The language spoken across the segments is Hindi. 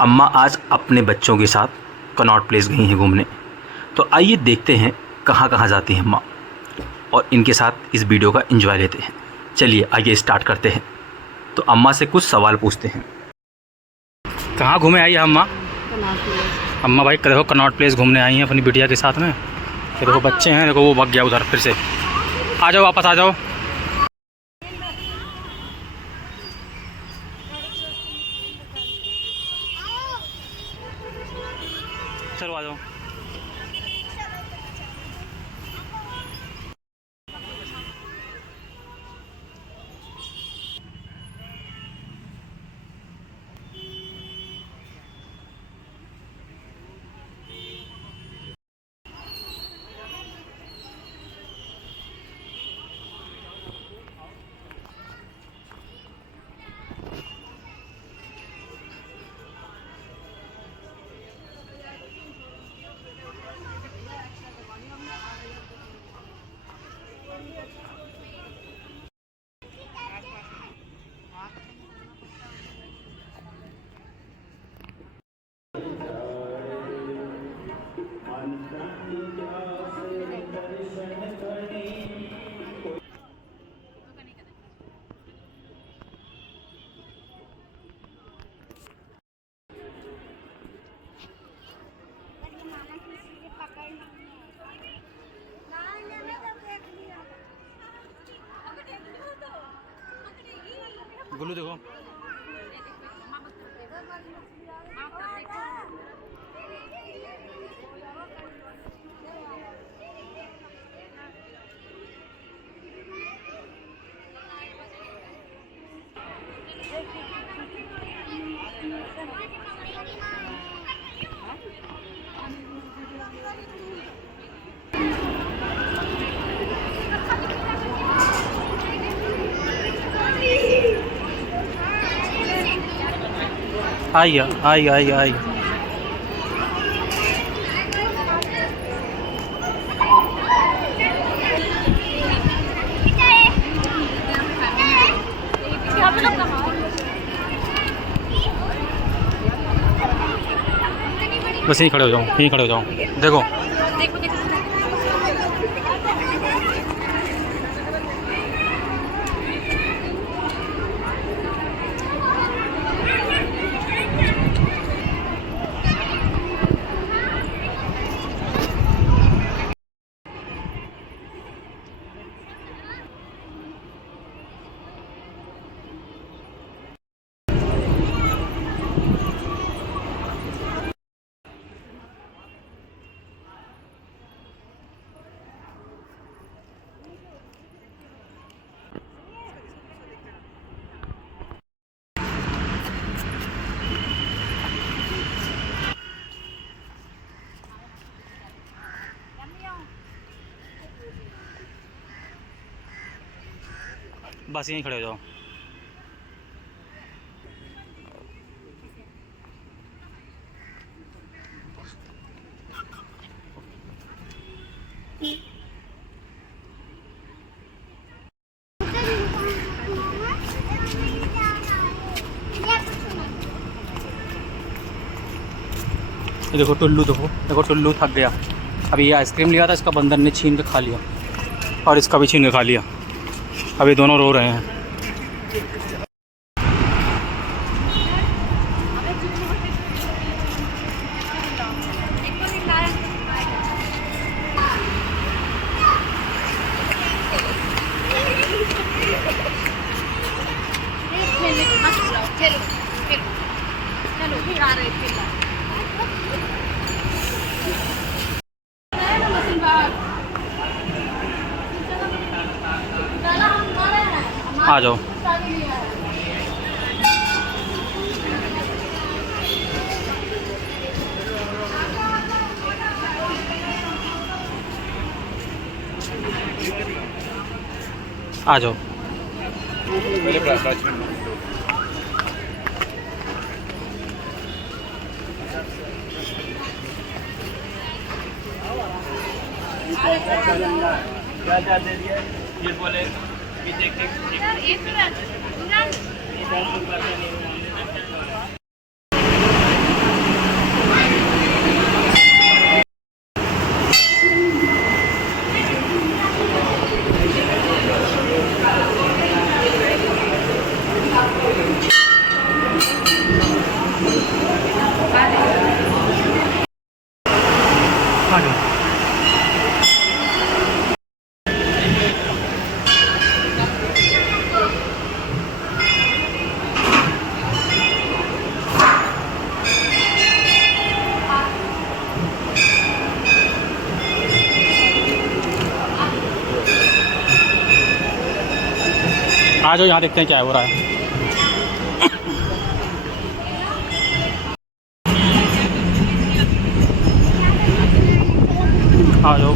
अम्मा आज अपने बच्चों के साथ कनॉट प्लेस गई हैं घूमने। तो आइए देखते हैं कहाँ कहाँ जाती हैं अम्मा और इनके साथ इस वीडियो का एंजॉय लेते हैं। चलिए आइए स्टार्ट करते हैं। तो अम्मा से कुछ सवाल पूछते हैं। कहाँ घूमे आई है अम्मा? अम्मा भाई देखो कनॉट प्लेस घूमने आई हैं अपनी बिटिया के साथ में। ये देखो बच्चे हैं, देखो वो भाग गया उधर फिर से। आ जाओ, वापस आ जाओ। चलो आ जाओ। गुल्लू देखो। आई आई आई आई। बस यहीं खड़े हो जाओ, यहीं खड़े हो जाओ। देखो बस यहीं खड़े हो जाओ। ये देखो टुल्लू, देखो देखो टुल्लू थक गया। अभी ये आइसक्रीम लिया था, इसका बंदर ने छीन के खा लिया और इसका भी छीन के खा लिया। अभी दोनों रो रहे हैं। आ जाओ। आ जाओ। क्या दे दिया ये बोले कि देख आ जाओ यहाँ देखते हैं क्या हो रहा है। आ जाओ।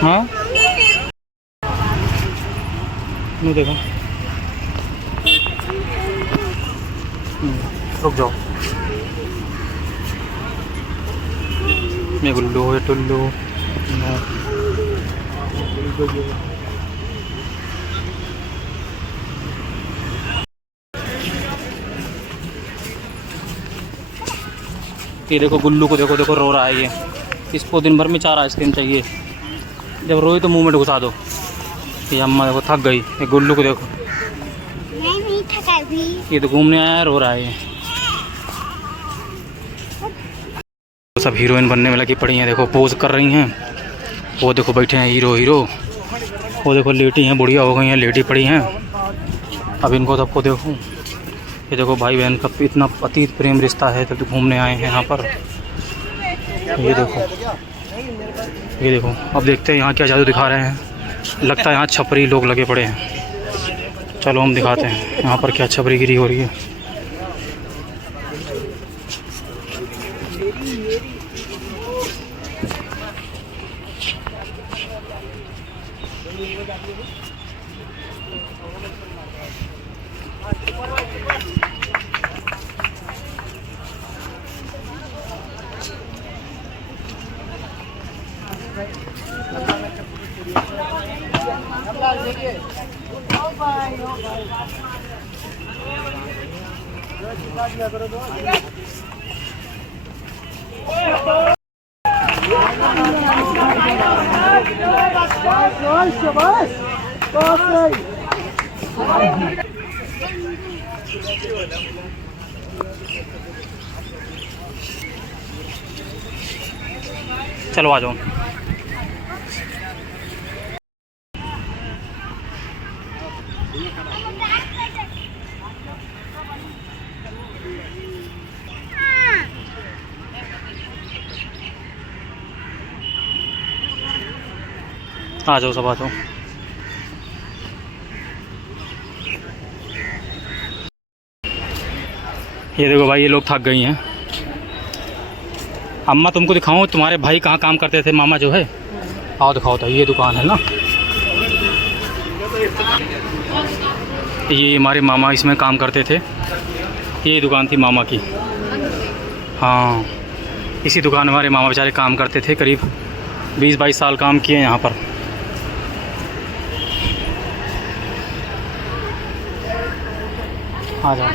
हाँ नहीं देखो, रुक जाओ। मैं गुल्लू है टुल्लू। ये देखो गुल्लू को, देखो देखो रो रहा है ये। इसको दिन भर में 4 आइसक्रीम चाहिए। जब रोई तो मुंह में घुसा दो। ये अम्मा देखो थक गई। ये गुल्लू को देखो, नहीं थका भी। ये तो घूमने आया रो रहा है ये। तो सब हीरोइन बनने में लगी पड़ी हैं। देखो पोज कर रही हैं। वो देखो बैठे हैं हीरो हीरो। वो देखो लेटी हैं, बुढ़िया हो गई हैं, लेटी पड़ी हैं। अब इनको सबको देखो। ये देखो भाई बहन का इतना अतीत प्रेम रिश्ता है, तब तो घूमने आए हैं यहाँ पर। ये देखो, ये देखो। अब देखते हैं यहाँ क्या जादू दिखा रहे हैं। लगता है यहाँ छपरी लोग लगे पड़े हैं। चलो हम दिखाते हैं यहाँ पर क्या छपरीगिरी हो रही है। चलो आ जाओ। आ जाओ सब आ जाओ। ये देखो भाई, ये लोग थक गई हैं। अम्मा तुमको दिखाऊं तुम्हारे भाई कहाँ काम करते थे, मामा जो है। आओ दिखाओ। तो ये दुकान है ना, ये हमारे मामा इसमें काम करते थे। ये दुकान थी मामा की। हाँ, इसी दुकान में हमारे मामा बेचारे काम करते थे। करीब 20-22 साल काम किए यहाँ पर। आ जाओ।